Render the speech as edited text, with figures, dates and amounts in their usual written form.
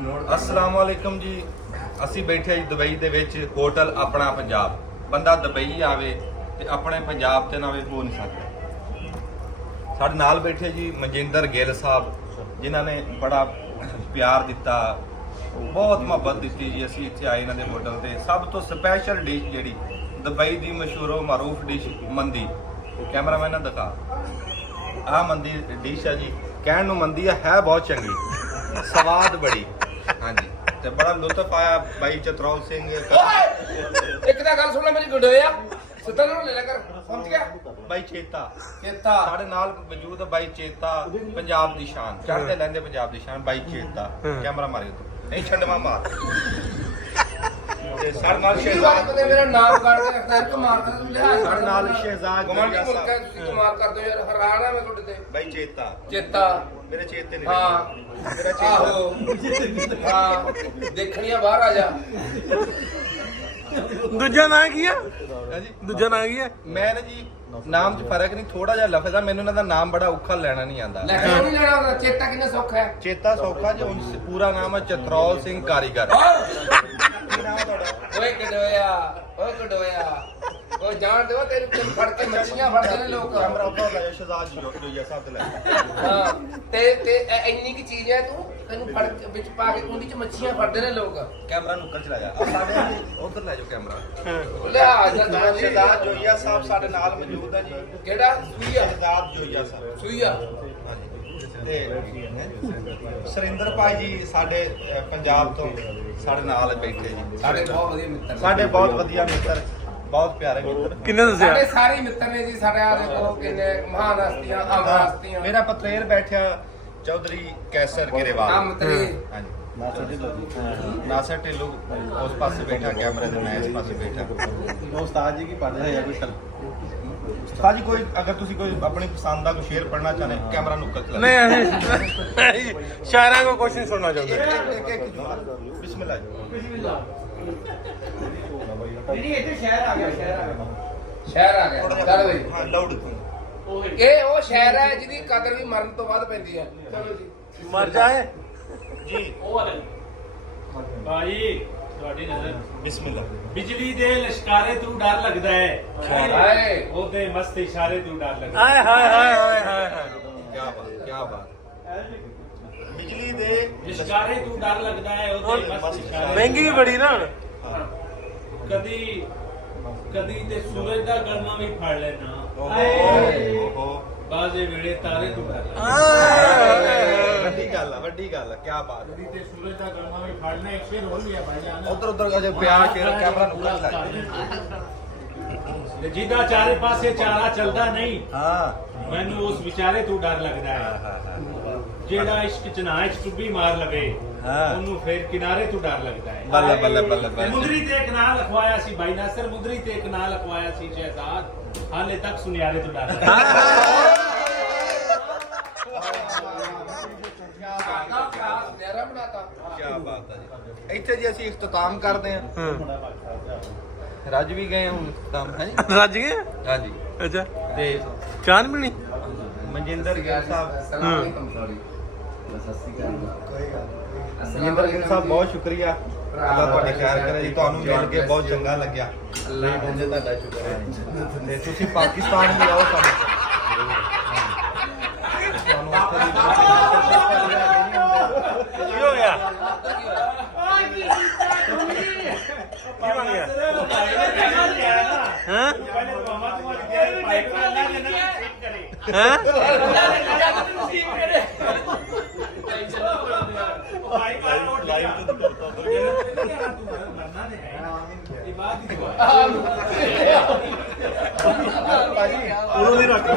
अस्सलाम वालेकुम जी। ਅਸੀਂ ਬੈਠੇ ਜੀ ਦੁਬਈ ਦੇ ਵਿੱਚ ਹੋਟਲ ਆਪਣਾ ਪੰਜਾਬ। ਬੰਦਾ ਦੁਬਈ ਆਵੇ ਤੇ ਆਪਣੇ ਪੰਜਾਬ ਤੇ ਨਾ ਆਵੇ ਹੋ ਨਹੀਂ ਸਕਦਾ। ਸਾਡੇ ਨਾਲ ਬੈਠੇ ਜੀ ਮਨਜਿੰਦਰ ਗਿੱਲ ਸਾਹਿਬ, ਜਿਨ੍ਹਾਂ ਨੇ ਬੜਾ ਪਿਆਰ ਦਿੱਤਾ, ਬਹੁਤ ਮੁਹੱਬਤ ਦਿੱਤੀ ਜੀ। ਅਸੀਂ ਇੱਥੇ ਆਏ ਇਹਨਾਂ ਦੇ ਹੋਟਲ ਤੇ। ਸਭ ਤੋਂ ਸਪੈਸ਼ਲ ਡਿਸ਼ ਜਿਹੜੀ ਦੁਬਈ ਦੀ ਮਸ਼ਹੂਰ ਮਾਰੂਫ ਡਿਸ਼ ਮੰਦੀ, ਕੈਮਰਾਮੈਨ ਨਾਲ ਦਿਖਾ। ਆਹ ਮੰਦੀ ਡਿਸ਼ ਹੈ ਜੀ, ਕਹਿਣ ਨੂੰ ਮੰਦੀ ਹੈ ਬਹੁਤ ਚੰਗੀ, ਸਵਾਦ ਬੜੀ। ਹਾਂਜੀ, ਤੇ ਬੜਾ ਲੁਤਫ ਆਇਆ ਬਾਈ ਚਤਰੌਲ ਸਿੰਘ। ਇੱਕ ਤਾਂ ਗੱਲ ਸੁਣ ਲੈ ਮੇਰੀ ਗੁੱਡੋਇਆ, ਸਿੱਧਾ ਨੂੰ ਲੈ ਲੈ ਕਰ, ਸਮਝ ਗਿਆ? ਬਾਈ ਚੇਤਾ ਸਾਡੇ ਨਾਲ ਮੌਜੂਦ ਹੈ। ਬਾਈ ਚੇਤਾ ਪੰਜਾਬ ਦੀ ਸ਼ਾਨ, ਚੜ੍ਹਦੇ ਲੈਂਦੇ ਪੰਜਾਬ ਦੀ ਸ਼ਾਨ। ਬਾਈ ਚੇਤਾ ਕੈਮਰਾ ਮਾਰਿਓ ਤੂੰ, ਨਹੀਂ ਛੱਡਵਾ ਮਾਰ। ਤੇ ਸਾਡੇ ਨਾਲ ਸ਼ਹਿਜ਼ਾਦ, ਮੇਰਾ ਨਾਮ ਕੱਢ ਕੇ ਰੱਖਦਾ ਇੱਕ ਮਾਰਦਾ ਤੂੰ ਲਿਹਾਜ਼। ਸਾਡੇ ਨਾਲ ਸ਼ਹਿਜ਼ਾਦ ਗਵਾਂਢੀ ਮੁਲਕ ਹੈ, ਤੁਸੀਂ ਕਮਾਲ ਕਰਦੇ ਹੋ ਯਾਰ। ਹੈਰਾਨ ਆ ਮੈਂ ਤੁਹਾਡੇ ਤੇ। ਬਾਈ ਚੇਤਾ ਮੇਰੇ ਚੇਤੇ ਨਹੀਂ। ਹਾਂ ਮੇਰਾ ਚੇਤਾ। ਆਹੋ ਹਾਂ, ਦੇਖਣੀਆਂ ਬਾਹਰ ਆ ਜਾ। ਦੂਜਾ ਨਾਂ ਕੀ ਆ? ਹਾਂਜੀ, ਦੂਜਾ ਨਾਂ ਕੀ ਆ? ਮੈਂ ਨਾ ਜੀ ਨਾਮ 'ਚ ਫਰਕ ਨਹੀਂ, ਥੋੜਾ ਜਿਹਾ ਲਫ਼ਜ਼ ਆ। ਮੈਨੂੰ ਇਹਨਾਂ ਦਾ ਨਾਮ ਬੜਾ ਔਖਾ ਲੈਣਾ ਨਹੀਂ ਆਉਂਦਾ। ਲੈ ਕੇ ਨਹੀਂ ਲੈਣਾ ਹੁੰਦਾ। ਚੇਤਾ ਕਿੰਨਾ ਸੌਖਾ ਹੈ। ਚੇਤਾ ਸੌਖਾ ਜੀ। ਪੂਰਾ ਨਾਮ ਹੈ ਚਤਰੌਲ ਸਿੰਘ ਕਾਰੀਗਰ। ਕੀ ਨਾਮ ਹੈ ਤੁਹਾਡਾ? ਓਏ ਕਡੋਇਆ ਉਹ ਜਾਣ ਦਿਓ ਤੈਨੂੰ ਫੜ ਕੇ ਮੱਛੀਆਂ ਫੜਦੇ ਨੇ ਲੋਕ। ਕੈਮਰਾ ਉੱਪਰ ਲੈ ਜਾ, ਸ਼ਹਿਜ਼ਾਦ ਜੀ ਸਾਹਿਬ ਤੇ ਲੈ। ਹਾਂ ਤੇ ਇੰਨੀ ਕੀ ਚੀਜ਼ ਹੈ, ਤੈਨੂੰ ਫੜ ਕੇ ਵਿੱਚ ਪਾ ਕੇ ਕੁੰਡੀ 'ਚ ਮੱਛੀਆਂ ਫੜਦੇ ਨੇ ਲੋਕ। ਕੈਮਰਾ ਨੂੰ ਉੱਪਰ ਚਲਾ ਜਾ। ਸਾਡੇ ਉਧਰ ਲੈ ਜਾਓ ਕੈਮਰਾ। ਲਿਹਾਜ਼ ਸ਼ਹਿਜ਼ਾਦ ਜੋਈਆ ਸਾਹਿਬ ਸਾਡੇ ਨਾਲ ਮੌਜੂਦ ਹੈ ਜੀ। ਕਿਹੜਾ? ਸ਼ਹਿਜ਼ਾਦ ਜੋਈਆ ਸਾਹਿਬ। ਸੂਈਆ। ਤੇ ਸੁਰਿੰਦਰ ਭਾਈ ਜੀ ਸਾਡੇ ਪੰਜਾਬ ਤੋਂ ਸਾਡੇ ਨਾਲ ਬੈਠੇ ਜੀ। ਸਾਡੇ ਬਹੁਤ ਵਧੀਆ ਮਿੱਤਰ ਨੇ। ਸਾਡੇ ਬਹੁਤ ਵਧੀਆ ਮਿੱਤਰ, ਬਹੁਤ ਪਿਆਰੇ ਮਿੱਤਰ। ਕਿੰਨੇ ਦੱਸਿਆ? ਸਾਡੇ ਸਾਰੇ ਮਿੱਤਰ ਨੇ ਜੀ। ਸਾਡੇ ਆ ਦੇਖੋ ਕਿੰਨੇ ਮਹਾਨ ਹਸਤੀਆਂ, ਅਮਰ ਹਸਤੀਆਂ। ਮੇਰਾ ਪਤਰੇਰ ਬੈਠਿਆ ਚੌਧਰੀ ਕੈਸਰ ਗਿਰੇਵਾਲ। ਕੰਮ ਤੇਰੇ। ਹਾਂਜੀ, नासर टिल्लू उस पास बैठा, कैमरे से मैं इस पास बैठा। उस्ताद जी की पढ़ रहे हैं कुछ उस्ताद जी कोई अगर तुसी कोई अपनी पसंद का कोई शेर पढ़ना चाहते, कैमरा नुक्कड़ चला। नहीं, शायरा को क्वेश्चन सुनना चाहते। बिस्मिल्लाह। ਸ਼ਹਿਰ ਆ ਗਿਆ। ਚੱਲ ਬਈ, हाँ लाउड। ਇਹ ਉਹ ਸ਼ਹਿਰ ਹੈ ਜਿਹਦੀ ਕਦਰ ਵੀ ਮਰਨ ਤੋਂ ਬਾਅਦ ਪੈਂਦੀ ਹੈ। ਚਲੋ ਜੀ। मर जाए जी ਭਾਈ ਤੁਹਾਡੀ ਨਜ਼ਰ बिस्मिल्लाह। ਬਿਜਲੀ ਦੇ ਲਸ਼ਕਾਰੇ ਤੋਂ ਡਰ ਲੱਗਦਾ ਹੈ, ਹਾਏ ਉਹਦੇ ਮਸਤ ਇਸ਼ਾਰੇ ਤੋਂ ਡਰ ਲੱਗਦਾ हाय हाय हाय हाय हाय हाय। क्या बात, क्या बात। बिजली दे ਲਸ਼ਕਾਰੇ ਤੋਂ ਡਰ ਲੱਗਦਾ ਹੈ, ਉਹਦੇ ਮਸਤ ਇਸ਼ਾਰੇ। महंगी भी बड़ी ना। ਕਦੀ ਕਦੀ ਤੇ ਸੂਰਜ ਦਾ ਗਰਮਾ ਵੀ ਫੜ ਲੈਣਾ, ओहो, ਬਾਜ਼ੇ ਵੇਲੇ ਤਾਰੇ ਤੋਂ ਡਰ ਲੱਗਦਾ। ਵੱਡੀ ਗੱਲ ਆ, ਵੱਡੀ ਗੱਲ ਆ। क्या बात। ਕਦੀ ਤੇ ਸੂਰਜ ਦਾ ਗਰਮਾ ਵੀ ਫੜਨਾ। ਇੱਕ ਸ਼ੇਰ ਹੋਰ ਵੀ ਹੈ ਭਾਈ ਜਾਨ। उधर उधर अजय प्यार शेर, कैमरा नुक्कड़ चला। ਜਿਹਦਾ ਚਾਰੇ ਪਾਸੇ ਚਾਰਾ ਚੱਲਦਾ ਨਹੀਂ, हाँ ਮੈਨੂੰ ਉਸ ਵਿਚਾਰੇ ਤੋਂ ਡਰ ਲੱਗਦਾ ਹੈ। ਜਿਹੜਾ ਇਸ਼ਕ ਚ ਨਾ ਚ ਟੁੱਬੀ ਮਾਰ ਲਵੇ, ਉਹਨੂੰ ਫੇਰ ਕਿਨਾਰੇ ਤੋਂ ਡਰ ਲੱਗਦਾ ਹੈ। ਬੱਲੇ ਬੱਲੇ ਬੱਲੇ ਬੱਲੇ। ਮੁੰਦਰੀ ਤੇ ਇੱਕ ਨਾਂ ਲਿਖਵਾਇਆ ਸੀ ਬਾਈ ਨਾਸਰ, ਮੁੰਦਰੀ ਤੇ ਇੱਕ ਨਾਂ ਲਿਖਵਾਇਆ ਸੀ ਸ਼ਹਿਜ਼ਾਦ, ਹਾਲੇ ਤੱਕ ਸੁਨਿਆਰੇ ਤੋਂ ਡਰ ਲੱਗਦਾ ਹੈ। ਨਹਿਰਾ ਬਣਾਤਾ। क्या बात है जी। ਇੱਥੇ ਜੀ ਅਸੀਂ ਇਖਤਤਾਮ ਕਰਦੇ ਹਾਂ। ਰੱਜ ਵੀ ਗਏ ਹੁਣ ਇਖਤਤਾਮ ਹੈ ਜੀ। रज गए? ਹਾਂਜੀ, अच्छा, ਤੇ चांद भी नहीं? ਮਨਜਿੰਦਰ ਗਿੱਲ ਸਾਹਿਬ, ਮਨਜਿੰਦਰ ਗਿੱਲ ਸਾਹਿਬ ਬਹੁਤ ਸ਼ੁਕਰੀਆ। ਅੱਲਾ ਤੁਹਾਡੀ ਖੈਰ ਕਰੇ ਜੀ। ਤੁਹਾਨੂੰ ਮਿਲ ਕੇ ਬਹੁਤ ਚੰਗਾ ਲੱਗਿਆ। ਅੱਲਾਹ ਬੰਦੇ ਤੁਹਾਡਾ ਸ਼ੁਕਰ ਹੈ। ਤੇ ਤੁਸੀਂ ਪਾਕਿਸਤਾਨ ਵੀ ਆਓ ਸਾਡੇ ਕੋਲ। ਤੁਹਾਨੂੰ ਉੱਥੇ ਦੀ की हो गया? की बन गया? हाँ? हाँ? ਭਾਜੀ उदों नहीं रखना